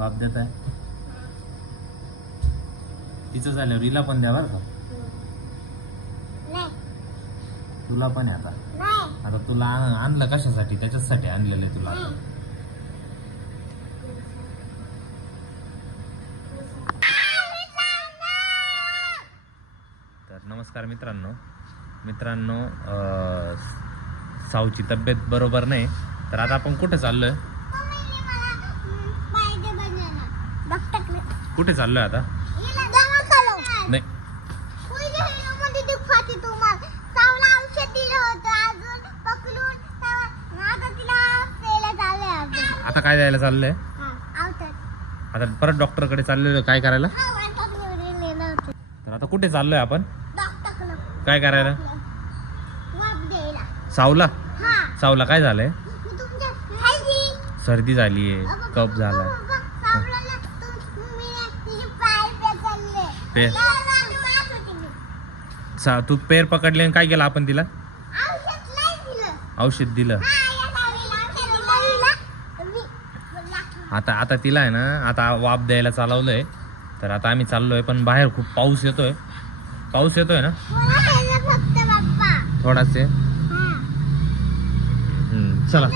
बाप देत आहे. तिचं झाल्यावर हिला पण द्या बरं का. नाही. तुला पण आहे आता. आता तुला आण- आणलं कशासाठी? त्याच्याचसाठी आणलेलं आहे तुला. तर नमस्कार मित्रांनो. मित्रांनो अं, साऊची तब्येत बरोबर नाही. तर आता आपण कुठे चाललोय? मम्मीने मला पाहिजे बनाना डॉक्टरकडे कुठे चाललोय आता? नाही. तर आता काय द्यायला चाललंय? आता परत डॉक्टरकडे चाललेलो काय करायला? तर आता कुठे चाललोय आपण? काय करायला? सावला हा. सावला काय झालंय? सर्दी झालीये कप झालाय. पेर. चा सा तू पेर पकडले आणि काय केलं आपण तिला? औषध दिलं. आता आता तिला आहे ना आता वाप द्यायला चालवलंय. तर आता आम्ही चाललोय पण बाहेर खूप पाऊस येतोय. पाऊस येतोय ना? थोडाच थोडासे चला.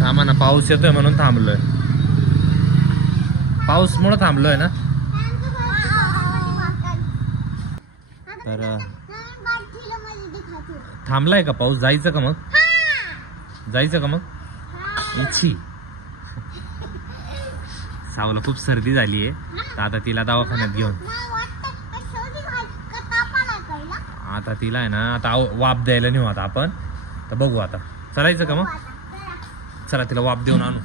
थांबा ना पाऊस येतोय म्हणून थांबलोय. पाऊस मुळे थांबलोय ना? तर थांबलाय का पाऊस? जायचं का मग? जायचं का मग? इच्छी. सावला खूप सर्दी झाली आहे. तर आता तिला दवाखान्यात घेऊन. आता तिला आहे ना आता वाप द्यायला नेऊ आता आपण. तर बघू आता. चालायचं का मग? चला. तिला वाप देऊन आणू.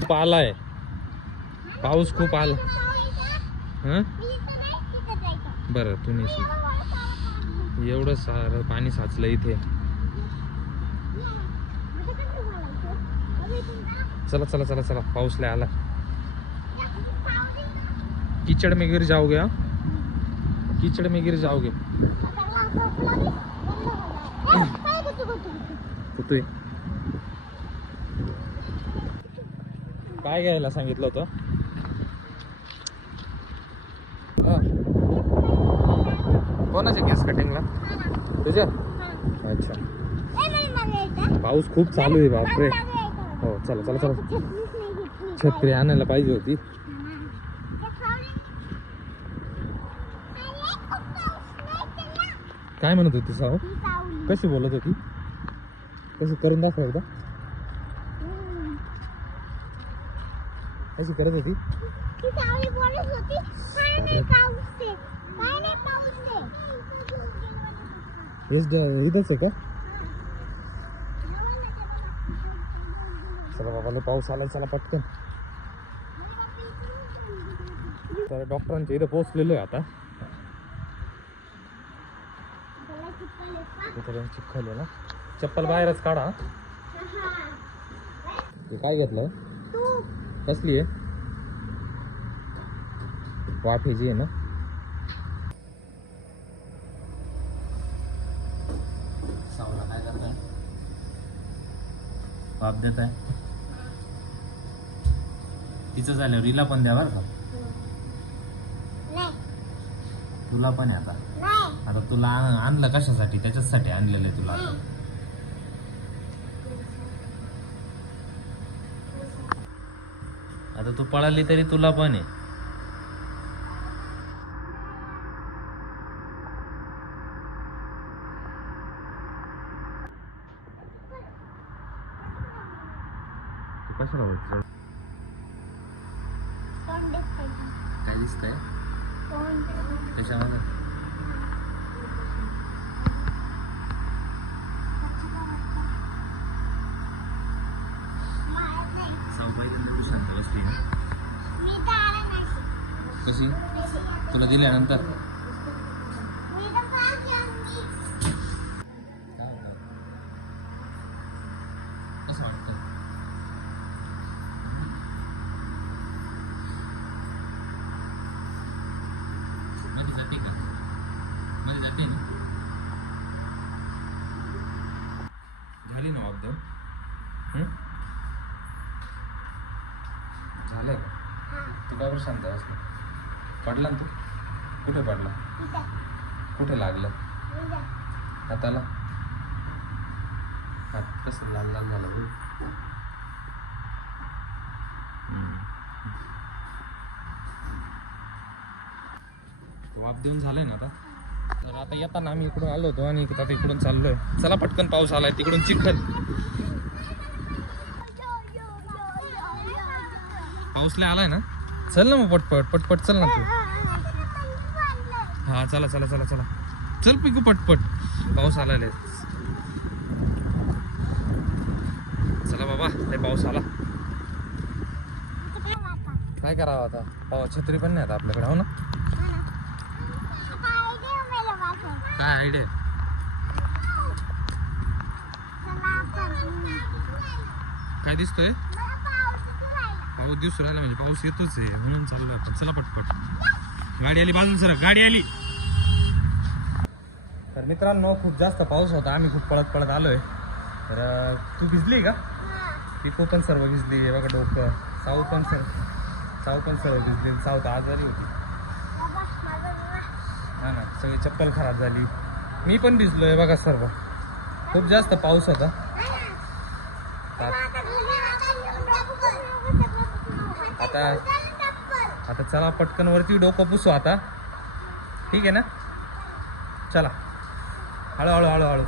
खूप आलाय. पाऊस खूप आला. हं? बरं तू नाही एवढं सारं पाणी साचलं इथे. चला चला चला चला पाऊस लय आला. कीचड़ में गिर जाओगे हाँ? कीचड़ में गिर जाओगे. कुठे काय घ्यायला सांगितलं होतं हा. कोणाच्या केस कटिंगला तुझ्या? अच्छा. पाऊस खूप चालू आहे बापरे. हो चला चला चला. छत्री आणायला पाहिजे होती. काय म्हणत होती साहो? कशी बोलत होती? कशी करून दाखव एकदा. कशी करत होती? हेच इथंच आहे का? चला बाबा पाऊस आला चला पटकन. तर डॉक्टरांच्या इथं पोहोचलेलो आहे आता. चिखल आहे ना. चप्पल बाहेरच काढा तू काय घेतलं कसली आहे? वाफेची आहे ना सावला काय करताय वाफ देत आहे. तिचं झाल्यावर हिला पण द्या बरं का. तुला पण आहे आता. आता तुला आण- आणलं कशासाठी? त्याच्याचसाठी आणलेलं आहे तुला. आता तू पळाली तरी तुला पण आहे. कशाला बोलतो काय दिसतंय? कशामध्ये? कशी? तुला दिल्यानंतर? तू काय बरं शांत आहेस पडला ना तू? कुठे पडला? कुठे लागलं? हाताला? हात कसं लाल लाल झालं बघ. वाफ देऊन झालंय ना आता? तर आता येताना आम्ही इकडून आलो होतो आणि आता इकडून चाललोय. चला पटकन पाऊस आलाय तिकडून चिखल. पाऊस लय आलाय ना? चल ना मग पटपट पटपट चल ना तू. हा चला चला चला चला. चल पिकू पटपट. पाऊस आलाय लय. चला बाबा ते पाऊस आला. काय करावं आता? पाव छत्री पण नाही आता आपल्याकडे हो ना? काय आयडिया काय दिसतोय? पाऊस दिसू राहिला म्हणजे पाऊस येतोच आहे. म्हणून चाललो आपण. चला पटपट. गाडी आली बाजून सर गाडी आली. तर मित्रांनो खूप जास्त पाऊस होता. आम्ही खूप पळत पळत आलोय. तर तू भिजली का? पिको पण सर्व भिजली? हे बघा डोकं. साऊ पण सर साऊ पण सर्व भिजली. साऊ तर आजारी होती. हा ना सगळी चप्पल खराब झाली. मी पण भिजलोय बघा सर्व. खूप जास्त पाऊस होता. आता आता चला पटकन वरती डोकं पुसू आता. ठीक आहे ना? चला. हळूहळू हळूहळू.